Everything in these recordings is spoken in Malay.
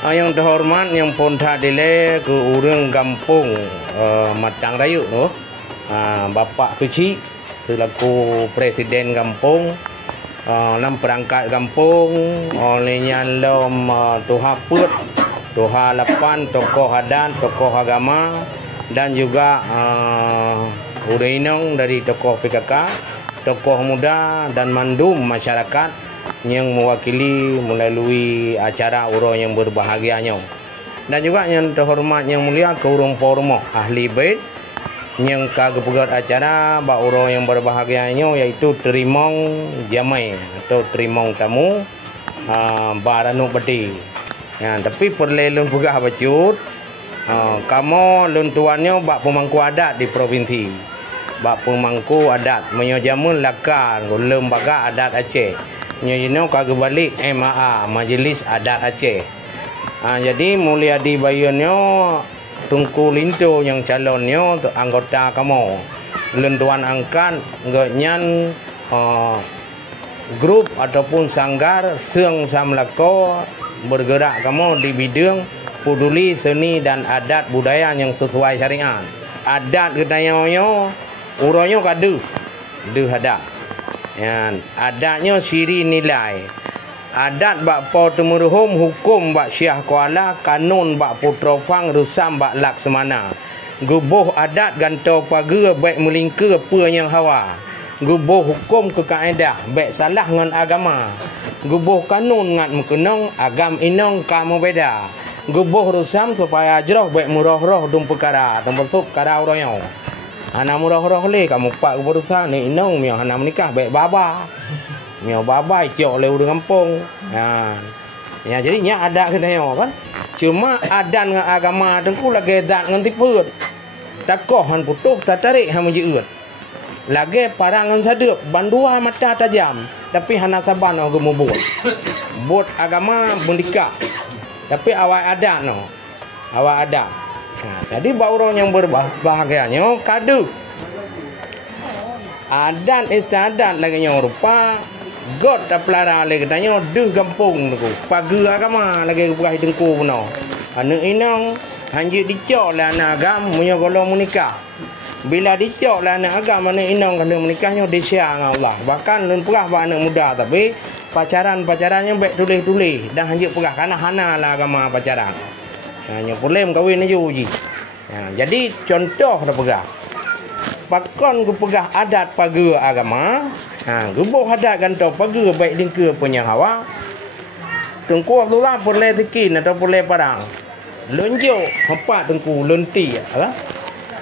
Yang terhormat yang ponta dile ke urang kampung Matang Rayu tu. Bapak kecil selaku presiden kampung, dalam perangkat kampung olehnya lom Tuha Put, Tuha Lapan, tokoh adat, tokoh agama dan juga Udainong dari tokoh PKK, tokoh muda dan mandum masyarakat yang mewakili melalui acara urang yang berbahagianya. Dan juga yang terhormat yang mulia ke urang pormo ahli bait yang kagepegat acara ba urang yang berbahagianya yaitu terimong jamai atau terimong tamu baranu bedi. Ya, tapi perlelun pegah bacut kamu luntuannya bak pemangku adat di provinsi. Bak pemangku adat menyojamun lakar lembaga adat Aceh. Nyino kagak balik MAA Majelis Adat Aceh. Jadi mulia di bayunnya Tungku Linto yang calonnya anggota kamu. Lentuan angkat nyan grup ataupun sanggar Seung Samlako bergerak kamu di bidang peduli seni dan adat budaya yang sesuai syariat. Adat gedayanya urangnya kadu ada. Ya, adatnya siri nilai. Adat bak po temuruhum hukum bak syah kuala kanun bak putrofang rusam bak laksamana. Gubuh adat ganto pagar baik melingkar apa yang hawa. Gubuh hukum ke kaedah baik salah dengan agama. Gubuh kanun ngat mekenong agam inong kamu beda. Gubuh rusam supaya ajroh baik murah-roh dum perkara termasuk perkara orangnya. Hana murah-roh le kamu pak keputusan ni inong mio hana menikah baik baba. Mio baba icok le urang kampung. Ya jadinya ada kedayo kan. Cuma adan dengan agama tengku lagi adat dengan tiput. Takoh han putuh tak tarik han menjeut. Lagi parangan sadep bandua mata tajam tapi hana saban no gemubut. Bot agama menikah. Tapi awak adat no. Awak adat. Jadi baurang yang berbahagianya kadu adat istiadat lagi yang rupa god tak pelara lagi katanya deh kampung tu pagar agama lagi berah dengku puno anu inang hanjit dicok lah anak agam punya kalau menikah bila dicok lah anak agam anu inang kalau menikahnya disya dengan Allah bahkan lun perah buat anak muda tapi pacarannya baik tulis-tulis dan hanjit perah karena hana lah agama pacaran. Hanya problem kahwin aja uji. Ya, jadi contoh dah pegah. Pakon ku pegah adat pagar agama. Gubuh adat ganto pagar baik lingkar punya hawa. Tengku Abdullah boleh tikin atau boleh parang. Lonjok empat tengku lonti.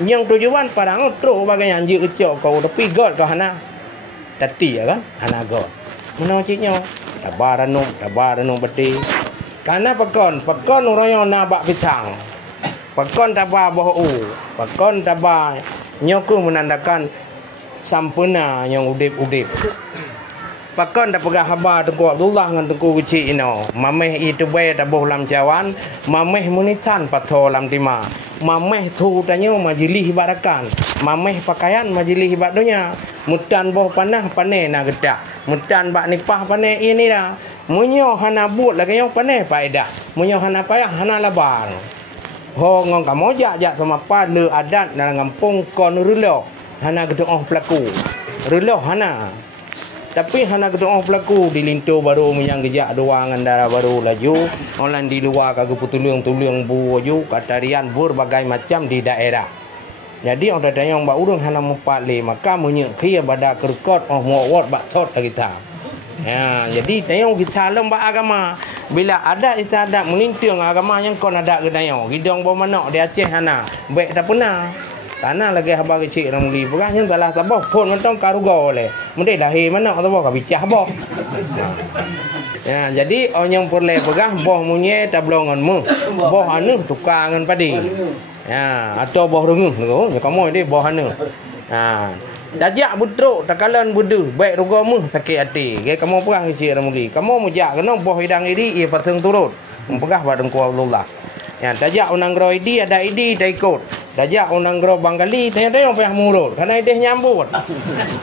Yang tujuan parang terus bagai anjir kecok kau tapi god kau hana. Tati kan? Hana god. Mana ciknya? Tabaranu beti. Karena pakon orang yang nak bak pisang. Pakon tabah bohu. Pakon tabah nyoku menandakan sampurna yang udip-udip. Pakon dah pegah habar Tengku Abdullah dengan Tengku kecil ino. Mameh itu baik tabuh lam cawan. Mameh munitan patho lam tima. Mameh tu tanya majlis ibadakan. Mameh pakaian majlis ibad dunia. Mutan boh panah panai nak gedak. Mutan bak nipah panai ini dah. Munyo hana but lagi yang panai faedah. Munyo hana payah hana labar. Ho ngong kamu jak sama pa le adat dalam kampung kon ruloh. Hana gedoh pelaku. Ruloh hana. Tapi hana gedoh pelaku di lintu baru yang gejak dua ngandara baru laju. Orang di luar kagak putulung-tulung buju katarian berbagai macam di daerah. Jadi orang tanya mbak urang hana mupat le maka menyek kia pada kerkot muawat bak tot kita. Ya, jadi tayong kita lembak agama. Bila ada istiadat menintiung agama yang kon ada ke tayong. Hidung bawa manok di Aceh hana. Baik tak pernah. Tanah lagi habar kecil orang beli. Berasnya salah tabah pun mentong karugo le. Mendek lahir manok tabah kabicah boh. Ya, jadi orang yang perle pegah boh munye tablongan mu. Boh anu tukar ngan padi. Ya, atau boh renguh tu. Kamu ni boh anu. Ha. Dajak butruk takalan budu baik rugamu sakit hati. Ge kamu perang kecil orang beli. Kamu mujak kena boh hidang iri ia pateng turut. Pegah pada Tengku Abdullah. Ya, dajak unang gro idi ada idi tak ikut. Dajak unang gerobang kali tanya-tanya payah murut karena dia nyambut.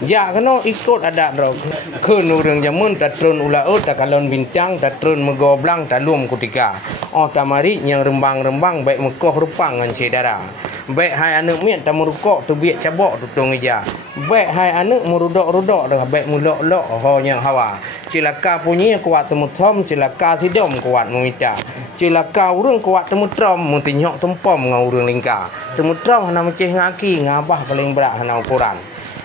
Ja kena ikut adat ro. Keun urang jamun tatrun ulaut takalon bintang tatrun megoblang talum kutika. Oh tamari yang rembang-rembang baik mekoh rupang ngan saudara. Baik hai anak miat ta merukok tu biak cabok tu tong ija. Baik hai anak merudok-rudok dah baik mulok-lok ho yang hawa. Cilaka punya kuat temu tom cilaka sidom kuat memita. Cilaka urang kuat temu trom mutinyok tempom ngau urang lingka. Temu trom hana meceh ngaki ngabah paling berat hana ukuran.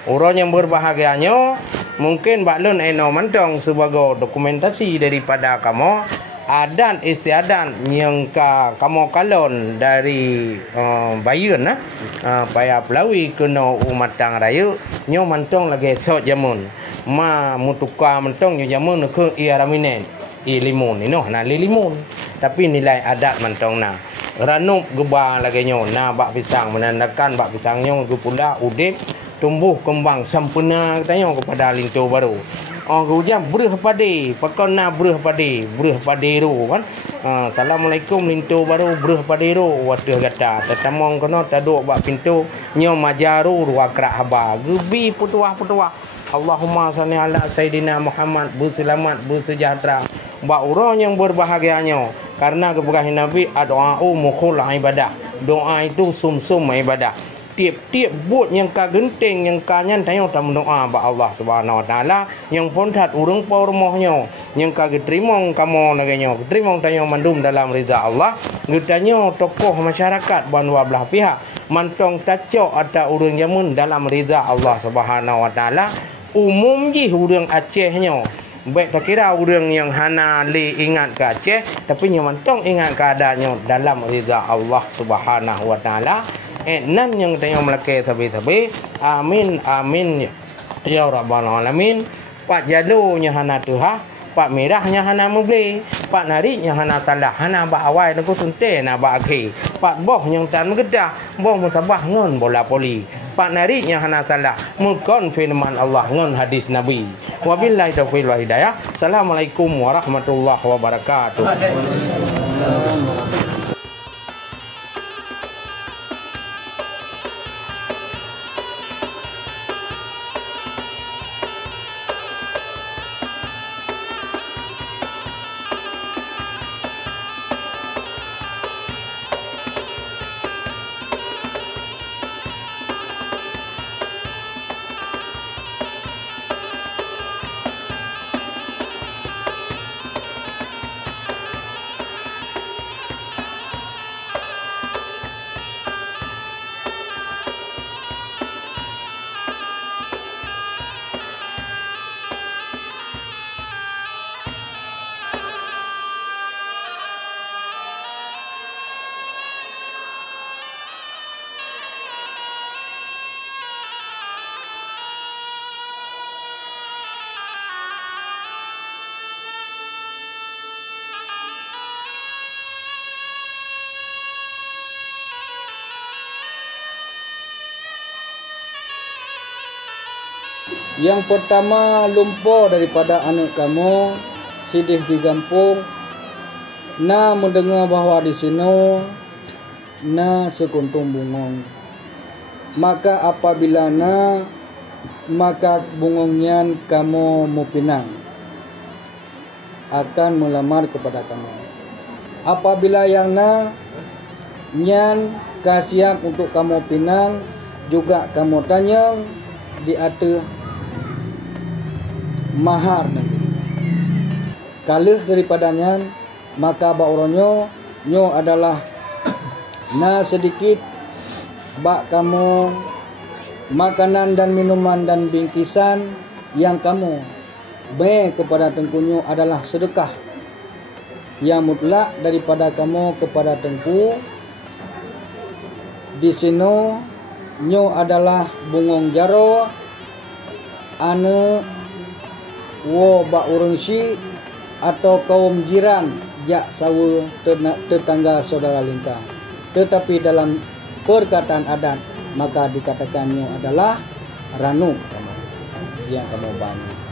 Orang yang berbahagianya mungkin baklun eno mantong sebagai dokumentasi daripada kamu adat istiadat yang kamu kalon dari bayun payah pelawi kena umatang raya nyo mantong lagi sok jamun ma mutuka mantong nyo jamun ke iaraminen limun ino na limun tapi nilai adat mantong na ranup geba lagi nyo na bak pisang menandakan bak pisang nyo tu pula udip tumbuh kembang sempurna katanya kepada lintu baru. Oh hujang berah padi, pakona berah padi ru kan. Assalamualaikum lintu baru berah padi ru wadah kata. Tetamong kena taduk bak pintu nyo majaru ruakrak haba. Gebi putuah. Allahumma salli ala Sayyidina Muhammad berselamat bersejahtera. Bak orang yang berbahagianya karena keberkahan Nabi doa mukhul ibadah. Doa itu sum-sum ibadah. Tiap-tiap buat yang ka genting yang ka nyan tayo tam doa ba Allah Subhanahu wa taala yang pontat urang pa rumahnya yang ka getrimong kamu naganyo getrimong tayo mandum dalam ridha Allah getanyo tokoh masyarakat banwa belah pihak mantong tacok ada urang jamun dalam ridha Allah Subhanahu wa taala umum ji urang Acehnya baik tak kira urang yang hana li ingat ke Aceh tapi nya mantong ingat keadaannya dalam ridha Allah Subhanahu wa taala. Nan yang tanya melake tabi-tabi amin ya rabbal alamin. Pak jalunya hana tuha pak merahnya hana membeli pak nariknya hana salah hana ba awai nak sunte na ba akhi pak boh yang tan gedah boh mutabah ngon bola poli pak nariknya hana salah mukon firman Allah ngon hadis Nabi wabillahi taufiq wal hidayah. Assalamualaikum warahmatullahi wabarakatuh. Yang pertama, lumpur daripada anak kamu sidih di kampung na mendengar bahawa di sini na sekuntum bungong. Maka apabila na maka bungongnya kamu mau pinang akan melamar kepada kamu. Apabila yang na nyan kasiap untuk kamu pinang juga kamu tanya di atas mahar kalah daripadanya maka bauronyo nyo adalah na sedikit bak kamu makanan dan minuman dan bingkisan yang kamu beri kepada tengkunyo adalah sedekah yang mutlak daripada kamu kepada tengku. Di sini nyo adalah bungong jaro ane wo bak urang si atau kaum jiran jak sawu tetangga saudara lingkar. Tetapi dalam perkataan adat maka dikatakannya adalah ranu yang kamu bangun.